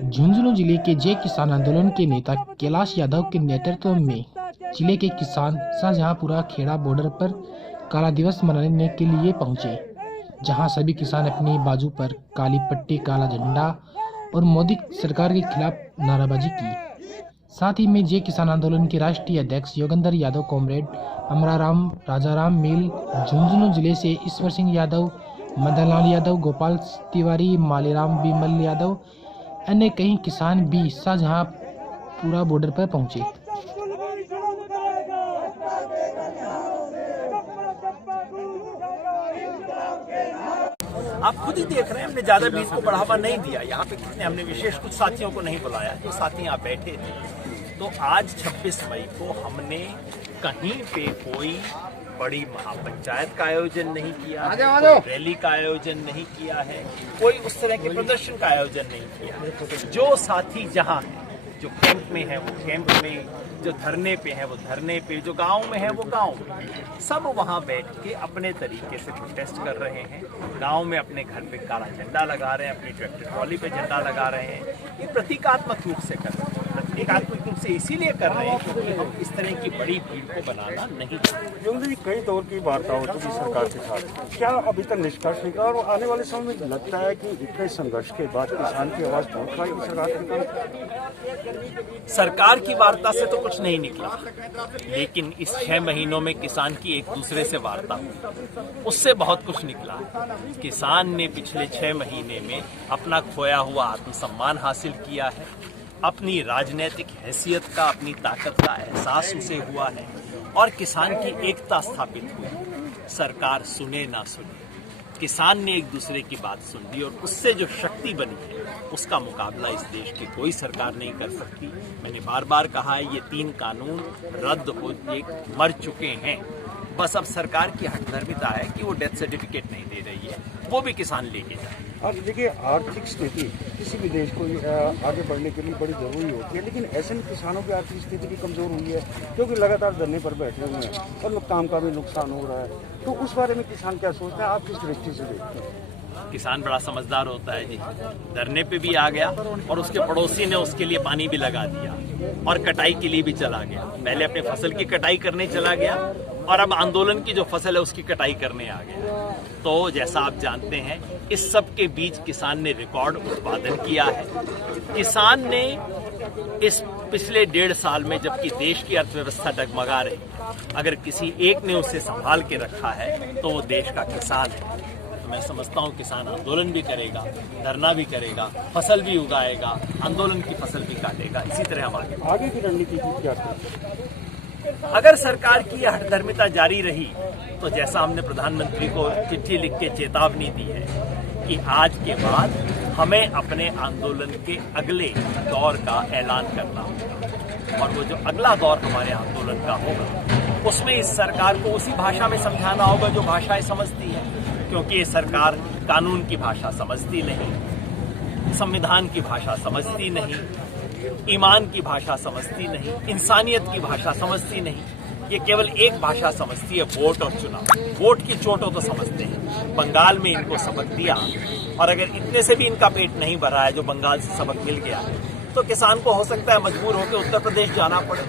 झुंझुनू जिले के जय किसान आंदोलन के नेता कैलाश यादव के नेतृत्व में जिले के किसान शाहजहांपुरा खेड़ा बॉर्डर पर काला दिवस मनाने के लिए पहुंचे, जहां सभी किसान अपनी बाजू पर काली पट्टी, काला झंडा और मोदी सरकार के खिलाफ नाराबाजी की। साथ ही में जय किसान आंदोलन के राष्ट्रीय अध्यक्ष योगेंद्र यादव, कॉमरेड अमराराम राजाराम मील, झुंझुनू जिले से ईश्वर सिंह यादव, मदन लाल यादव, गोपाल तिवारी, मालीराम बिमल यादव, अन्य कई किसान भी शाहजहांपुरा बॉर्डर पर पहुंचे। आप खुद ही देख रहे हैं, हमने ज्यादा भी इसको बढ़ावा नहीं दिया। यहाँ पे कितने हमने विशेष कुछ साथियों को नहीं बुलाया, जो साथी यहाँ बैठे थे। तो आज 26 मई को हमने कहीं पे कोई बड़ी महापंचायत का आयोजन नहीं किया, कोई रैली का आयोजन नहीं किया है, कोई उस तरह के प्रदर्शन का आयोजन नहीं किया है। जो साथी जहाँ है, जो कैंप में है वो कैंप में, जो धरने पे है वो धरने पे, जो गांव में है वो गांव में, सब वहां बैठ के अपने तरीके से प्रोटेस्ट कर रहे हैं। गांव में अपने घर पे काला झंडा लगा रहे हैं, अपनी ट्रैक्टर ट्रॉली पे झंडा लगा रहे हैं। ये प्रतीकात्मक रूप से कर रहे हैं, प्रतीकात्मक रूप से इसीलिए कर रहे हैं क्योंकि हम इस तरह की बड़ी भीड़ को बनाना नहीं चाहते। योगेंद्र जी, कई दौर की वार्ता हो चुकी सरकार के साथ, क्या अभी तक निष्कर्ष निकला और आने वाले समय में लगता है कि इतने संघर्ष के बाद किसान की आवाज पहुंच पाएगी सरकार के? सरकार की वार्ता से तो कुछ नहीं निकला, लेकिन इस 6 महीनों में किसान की एक दूसरे से वार्ता हुई, उससे बहुत कुछ निकला। किसान ने पिछले 6 महीने में अपना खोया हुआ आत्मसम्मान हासिल किया है, अपनी राजनीतिक हैसियत का, अपनी ताकत का एहसास उसे हुआ है और किसान की एकता स्थापित हुई। सरकार सुने ना सुने, किसान ने एक दूसरे की बात सुन ली और उससे जो शक्ति बनी है उसका मुकाबला इस देश की कोई सरकार नहीं कर सकती। मैंने बार बार कहा है, ये 3 कानून रद्द हो मर चुके हैं। बस अब सरकार की हठधर्मिता है कि वो डेथ सर्टिफिकेट नहीं दे रही है, वो भी किसान लेके जाए। अब देखिए, आर्थिक स्थिति किसी भी देश को आगे बढ़ने के लिए बड़ी जरूरी होती है, लेकिन ऐसे में किसानों की आर्थिक स्थिति भी कमजोर हुई है क्योंकि लगातार धरने पर बैठे हुए हैं और काम का भी नुकसान हो रहा है। तो उस बारे में किसान क्या सोचते हैं, आप किस दृष्टि से देखते हैं? किसान बड़ा समझदार होता है जी, धरने पे भी आ गया और उसके पड़ोसी ने उसके लिए पानी भी लगा दिया और कटाई के लिए भी चला गया। पहले अपने फसल की कटाई करने चला गया और अब आंदोलन की जो फसल है उसकी कटाई करने आ गया। तो जैसा आप जानते हैं, इस सब के बीच किसान ने रिकॉर्ड उत्पादन किया है। किसान ने इस पिछले 1.5 साल में, जबकि देश की अर्थव्यवस्था डगमगा रही, अगर किसी एक ने उसे संभाल के रखा है तो वो देश का किसान है। तो मैं समझता हूँ किसान आंदोलन भी करेगा, धरना भी करेगा, फसल भी उगाएगा, आंदोलन की फसल भी काटेगा। इसी तरह हम आगे की रणनीति क्या है? अगर सरकार की यह हठधर्मिता जारी रही तो जैसा हमने प्रधानमंत्री को चिट्ठी लिख के चेतावनी दी है कि आज के बाद हमें अपने आंदोलन के अगले दौर का ऐलान करना होगा और वो जो अगला दौर हमारे आंदोलन का होगा उसमें इस सरकार को उसी भाषा में समझाना होगा जो भाषाएं समझती है, क्योंकि ये सरकार कानून की भाषा समझती नहीं, संविधान की भाषा समझती नहीं, ईमान की भाषा समझती नहीं, इंसानियत की भाषा समझती नहीं। ये केवल एक भाषा समझती है, वोट और चुनाव। वोट की चोटों तो समझते हैं। बंगाल में इनको सबक दिया और अगर इतने से भी इनका पेट नहीं भरा है जो बंगाल से सबक मिल गया है, तो किसान को हो सकता है मजबूर होकर उत्तर प्रदेश जाना पड़े।